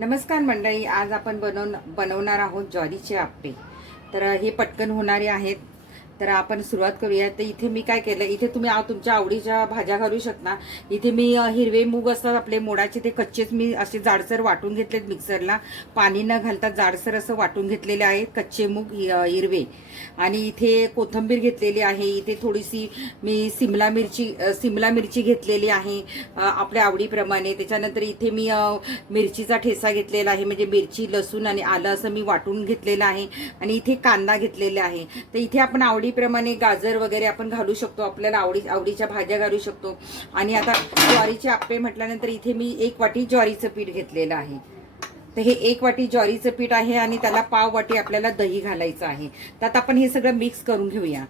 नमस्कार मंडळी आज आपण बनव बनवणार आहोत ज्वारीचे आप्पे. तर हे पटकन होणारे आहेत. तर आपण सुरुवात करूया. तर इथे मी काय केलं इथे तुम्ही तुमच्या आवडीच्या भाज्या घालू शकता. इथे मी हिरवे मूग असतात आपले मोडाचे ते कच्चेच मी असे जाडसर वाटून घेतलेत मिक्सरला. पाणी न घालता जाडसर असं वाटून घेतलेले आहे कच्चे मूग हिरवे. आणि इथे कोथंबीर घेतलेली आहे इथे थोडीशी मी सिमला मिरची सिमला मिरची घेतलेली आहे आपल्या आवडीप्रमाणे. त्याच्यानंतर इथे मी मिरचीचा ठेसा घेतलेला आहे म्हणजे मिरची लसूण आणि आलं असं मी वाटून घेतलेलं आहे. आणि इथे कांदा घेतलेला आहे. तर इथे आपण आवडी आवडीप्रमाणे गाजर वगैरे आपण घालू शकतो आपल्याला आवडी आवडीच्या भाज्या घालू शकतो. आणि आता ज्वारीचे आप्पे म्हटल्यानंतर इथे मी एक वाटी ज्वारीचं पीठ घेतलेलं आहे. तर हे एक वाटी ज्वारीचं पीठ आहे आणि त्याला पाव वाटी आपल्याला दही घालायचं आहे. तर आता आपण हे सगळं मिक्स करून घेऊया.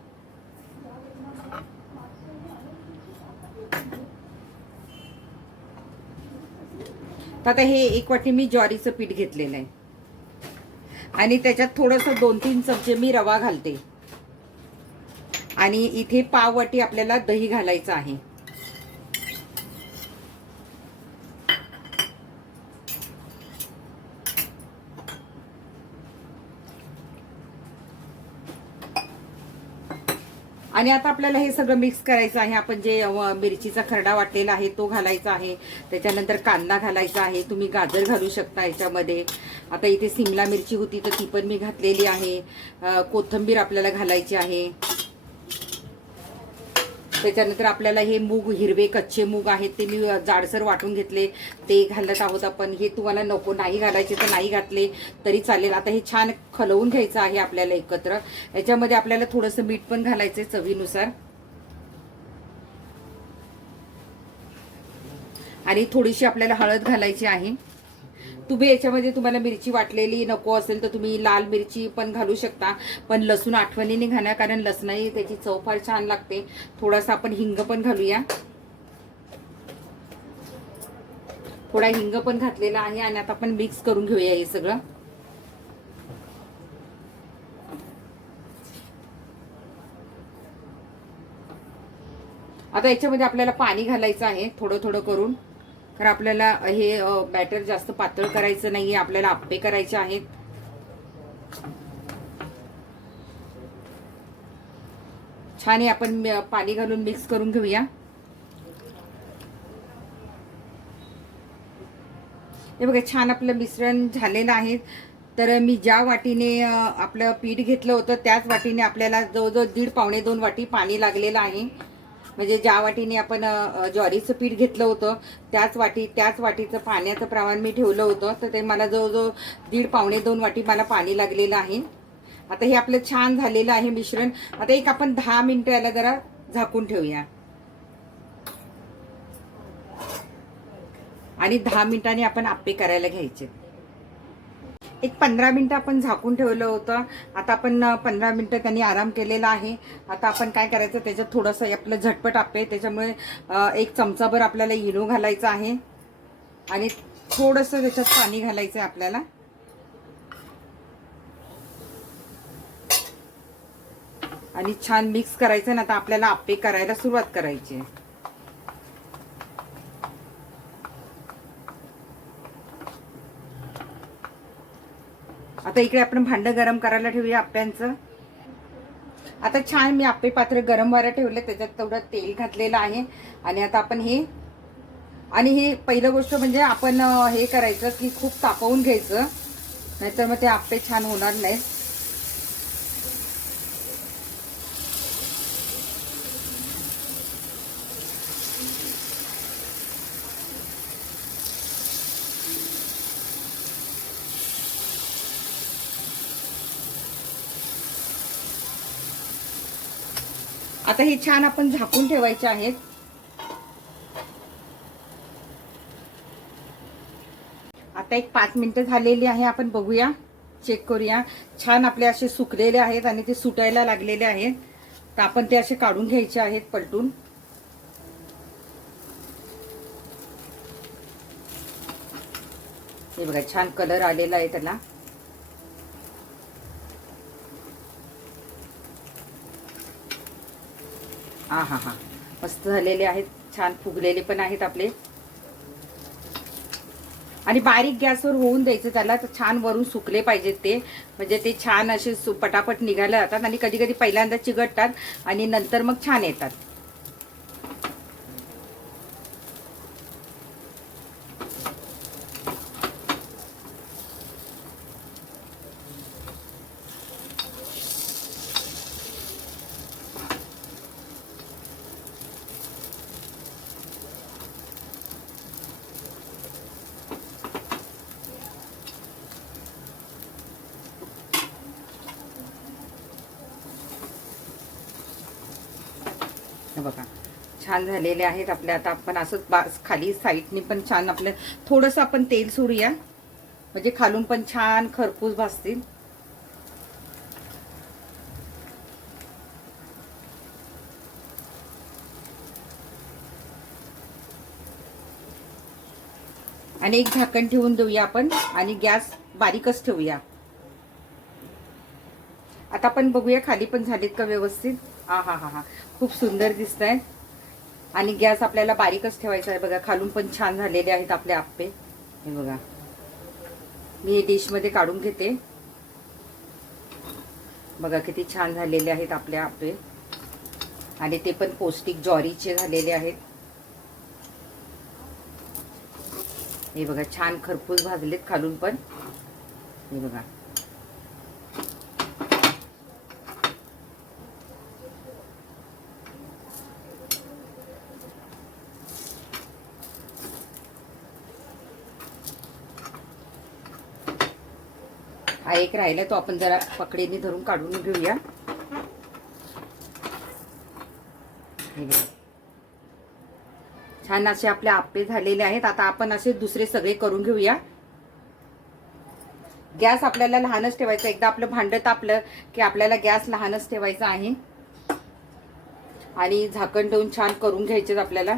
तर आता हे एक वाटी मी ज्वारीचं पीठ घेतलेलं आहे. आणि त्याच्यात थोडंसं दोन तीन चमचे मी रवा घालते. आणि इथे पाव वाटी आपल्याला दही घालायचं आहे. आणि आता आपल्याला हे सगळं मिक्स करायचं आहे. आपण जे मिरचीचा खरडा वाटलेला आहे तो घालायचा आहे. त्याच्यानंतर कांदा घालायचा आहे. तुम्ही गाजर घालू शकता याच्यामध्ये. आता इथे सिमला मिरची होती तर ती पण मी घातलेली आहे. कोथंबीर कोथिंबीर आपल्याला घालायची आहे. त्याच्यानंतर आपल्याला हे मूग हिरवे कच्चे मूग आहेत ते मी जाडसर वाटून घेतले. ते घालत आहोत आपण. हे तुम्हाला नको नाही घालायचे तर नाही घातले तरी चालेल. आता हे छान खलवून घ्यायचं आहे आपल्याला एकत्र. याच्यामध्ये आपल्याला थोडंसं मीठ पण घालायचं चवीनुसार. आणि थोडीशी आपल्याला हळद घालायची आहे. तुम्ही याच्यामध्ये तुम्हाला मिरची वाटलेली नको असेल तर तुम्ही लाल मिरची पण घालू शकता. पण लसूण आठवणीने घाला कारण लसणही त्याची चव फार छान लागते. थोडासा आपण हिंग पण घालूया. थोडा हिंग पण घातलेला आहे आणि आता आपण मिक्स करून घेऊया हे सगळं. आता याच्यामध्ये आपल्याला पाणी घालायचं आहे थोडं थोडं करून. तर आपल्याला हे बॅटर जास्त पातळ करायचं नाहीये आपल्याला आप्पे करायचे आहेत. छान हे आपण पाणी घालून मिक्स करून घेऊया. हे बघा छान आपलं मिश्रण झालेलं आहे. तर मी ज्या वाटीने आपलं पीठ घेतलं होतं त्याच वाटीने आपल्याला जवळजवळ दीड पावणे दोन वाटी पाणी लागलेलं आहे. म्हणजे ज्या वाटीने आपण ज्वारीचं पीठ घेतलं होतं त्याच वाटी त्याच वाटीचं पाण्याचं प्रमाण मी ठेवलं होतं. तर ते मला जवळजवळ दीड पावणे दोन वाटी मला पाणी लागलेलं आहे. आता हे आपलं छान झालेलं आहे मिश्रण. आता एक आपण दहा मिनटं याला जरा झाकून ठेवूया. आणि दहा मिनिटांनी आपण आप्पे करायला घ्यायचे. एक पंधरा मिनटं आपण झाकून ठेवलं होतं. आता आपण पंधरा मिनटं त्यांनी आराम केलेला आहे. आता आपण काय करायचं त्याच्यात थोडंसं आपलं झटपट आप्पे त्याच्यामुळे एक चमचाभर आपल्याला इनो घालायचं आहे. आणि थोडंसं त्याच्यात पाणी घालायचं आहे आपल्याला. आणि छान मिक्स करायचं ना आता आपल्याला आप्पे करायला सुरुवात करायची आहे. आता इकडे आपण भांडं गरम करायला ठेवूया आप्यांचं. आता छान मी आप्पे पात्र गरम व्हायला ठेवले त्याच्यात तेवढं तेल घातलेलं आहे. आणि आता आपण हे आणि हे पहिलं गोष्ट म्हणजे आपण हे करायचं की खूप तापवून घ्यायचं. नाहीतर मग ते आप्पे छान होणार नाहीत. आता हे छान आपण झाकून ठेवायचे आहेत. आता एक पाच मिनिटं झालेली आहे आपण बघूया चेक करूया. छान आपले असे सुकलेले आहेत आणि ते सुटायला लागलेले आहेत. तर आपण ते असे काढून घ्यायचे आहेत पलटून. हे बघा छान कलर आलेला आहे त्याला. हा हा हां. मस्त झालेले आहेत. छान फुगलेले पण आहेत आपले. आणि बारीक गॅसवर होऊन द्यायचं त्याला तर छान वरून सुकले पाहिजेत ते. म्हणजे ते छान असे सु- पटापट निघायला जातात आणि कधी कधी पहिल्यांदा चिघटतात आणि नंतर मग छान येतात. हे बघा. छान झालेले आहेत आपल्या. आता आपण असंच खाली साईडनी पण छान आपलं थोडंसं आपण तेल सोडूया. म्हणजे खालून पण छान खरपूस भासतील आणि एक झाकण ठेवून देऊया आपण आणि गॅस बारीकच ठेवूया. आता आपण बघूया खाली पण झालीत का व्यवस्थित. हा हा हा हा. खूप सुंदर दिसत आहे आणि गॅस आपल्याला बारीकच ठेवायचा आहे बघा. खालून पण छान झालेले आहेत आपले आप्पे. हे बघा. मी हे डिशमध्ये काढून घेते. बघा किती छान झालेले आहेत आपले आप्पे. आणि ते पण पौष्टिक ज्वारीचे झालेले आहेत. हे बघा छान खरपूस भाजलेत खालून पण. हे बघा. हा एक राहिला तो आपण जरा पकडीने धरून काढून घेऊया. हे बघा. छान असे आपले आप्पे झालेले आहेत. आता आपण असे दुसरे सगळे करून घेऊया. गॅस आपल्याला लहानच ठेवायचा. एकदा आपलं भांड तापलं की आपल्याला गॅस लहानच ठेवायचा आहे. आणि झाकण ठेवून छान करून घ्यायचे आपल्याला.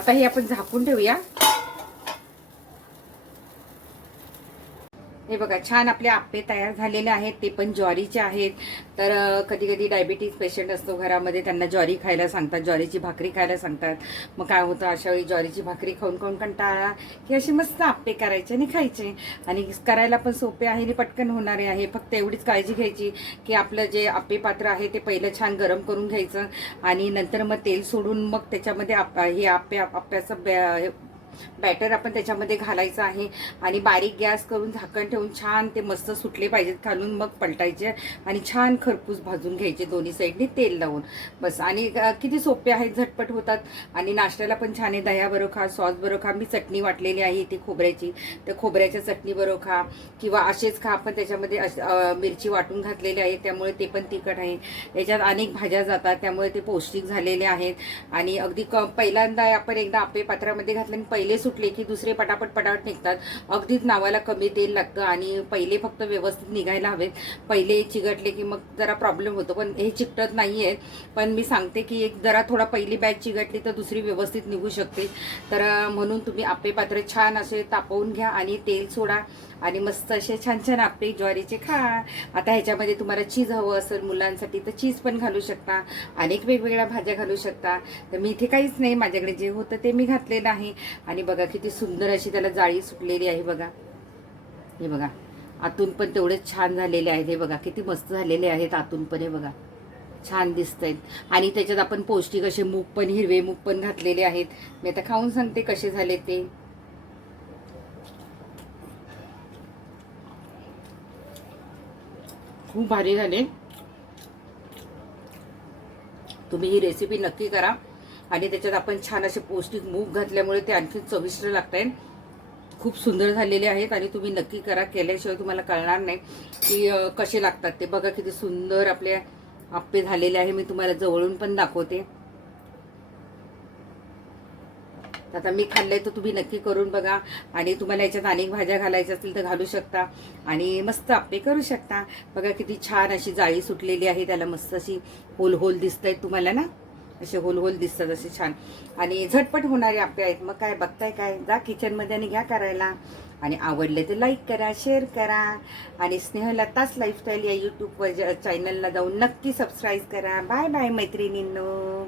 आता हे आपण झाकून ठेवूया. बघा छान आपले आप्पे तयार झालेले आहेत ते पण ज्वारीचे आहेत. तर कधी कधी डायबिटीज पेशंट असतो घरामध्ये त्यांना ज्वारी खायला सांगतात ज्वारीची भाकरी खायला सांगतात. मग काय होतं अशा वेळी ज्वारीची भाकरी खाऊन खाऊन कंटाळा की असे मस्त आप्पे करायचे आणि खायचे. आणि करायला पण सोपे आहे आणि पटकन होणारे आहे. फक्त एवढीच काळजी घ्यायची की आपलं जे आप्पे पात्र आहे ते पहिलं छान गरम करून घ्यायचं. आणि नंतर मग तेल सोडून मग त्याच्यामध्ये आप हे आप्पे आप्याचं बॅ- बॅटर आपण त्याच्यामध्ये घालायचं आहे. आणि बारीक गॅस करून झाकण ठेवून छान ते मस्त सुटले पाहिजेत घालून मग पलटायचे आणि छान खरपूस भाजून घ्यायचे दोन्ही साईडने तेल लावून. बस आणि किती सोपे आहेत झटपट होतात. आणि नाश्त्याला पण छान आहे दह्याबरोबर खा सॉस बरोबर खा मी चटणी वाटलेली आहे ती खोबऱ्याची. तर खोबऱ्याच्या चटणी बरोबर खा किंवा असेच खा आपण त्याच्यामध्ये अश- मिरची वाटून घातलेली आहे. त्यामुळे ते पण तिखट आहे. याच्यात अनेक भाज्या जातात. त्यामुळे ते पौष्टिक झालेले आहेत. आणि अगदी क पहिल्यांदा आपण एकदा आपे पात्रामध्ये घातलं आणि पहिले सुटले की दुसरे पटापट पटापट निघतात. अगदीच नावाला कमी तेल लागतं आणि पहिले फक्त व्यवस्थित निघायला हवेत. पहिले चिघटले की मग जरा प्रॉब्लेम होतो. पण हे चिकटत नाही आहेत पण मी सांगते की एक जरा थोडा पहिली बॅच चिघटली तर दुसरी व्यवस्थित निघू शकते. तर म्हणून तुम्ही आपे पात्र छान असे तापवून घ्या आणि तेल सोडा आणि मस्त असे छान छान आपे ज्वारीचे खा. आता ह्याच्यामध्ये तुम्हाला चीज हवं असेल मुलांसाठी तर चीज पण घालू शकता. अनेक वेगवेगळ्या भाज्या घालू शकता. तर मी इथे काहीच नाही. माझ्याकडे जे होतं ते मी घातलेलं आहे आणि बघा किती सुंदर अशी त्याला जाळी सुटलेली आहे बघा. हे बघा आतून पण तेवढेच छान झालेले आहेत. हे बघा किती मस्त झालेले आहेत आतून पण हे बघा. छान दिसत आहेत आणि त्याच्यात आपण पौष्टिक असे मूग पण हिरवे मूग पण घातलेले आहेत. मी आता खाऊन सांगते कसे झाले ते. खूप भारी झाले. तुम्ही ही रेसिपी नक्की करा. आणि त्याच्यात आपण छान असे पौष्टिक मूग घातल्यामुळे ते आणखी चविष्ट लागत आहेत खूप सुंदर झालेले आहेत आणि तुम्ही नक्की करा. केल्याशिवाय तुम्हाला कळणार नाही की कसे लागतात ते. बघा किती सुंदर आपले आप्पे झालेले आहे. मी तुम्हाला जवळून पण दाखवते. आता मी खाल्लंय तर तुम्ही नक्की करून बघा. आणि तुम्हाला याच्यात अनेक भाज्या घालायच्या असतील तर घालू शकता. आणि मस्त आप्पे करू शकता. बघा किती छान अशी जाळी सुटलेली आहे. त्याला मस्त अशी होल होल दिसत आहेत तुम्हाला ना? असे होल होल दिसतात असे छान. आणि झटपट होणारे आपे आहेत. मग काय बघताय काय? जा किचनमध्ये आणि घ्या करायला. आणि आवडले तर लाईक करा शेअर करा. आणि स्नेहलताच लाईफस्टाईल या यूट्यूबवर चॅनलला जाऊन नक्की सबस्क्राईब करा. बाय बाय मैत्रिणींनो.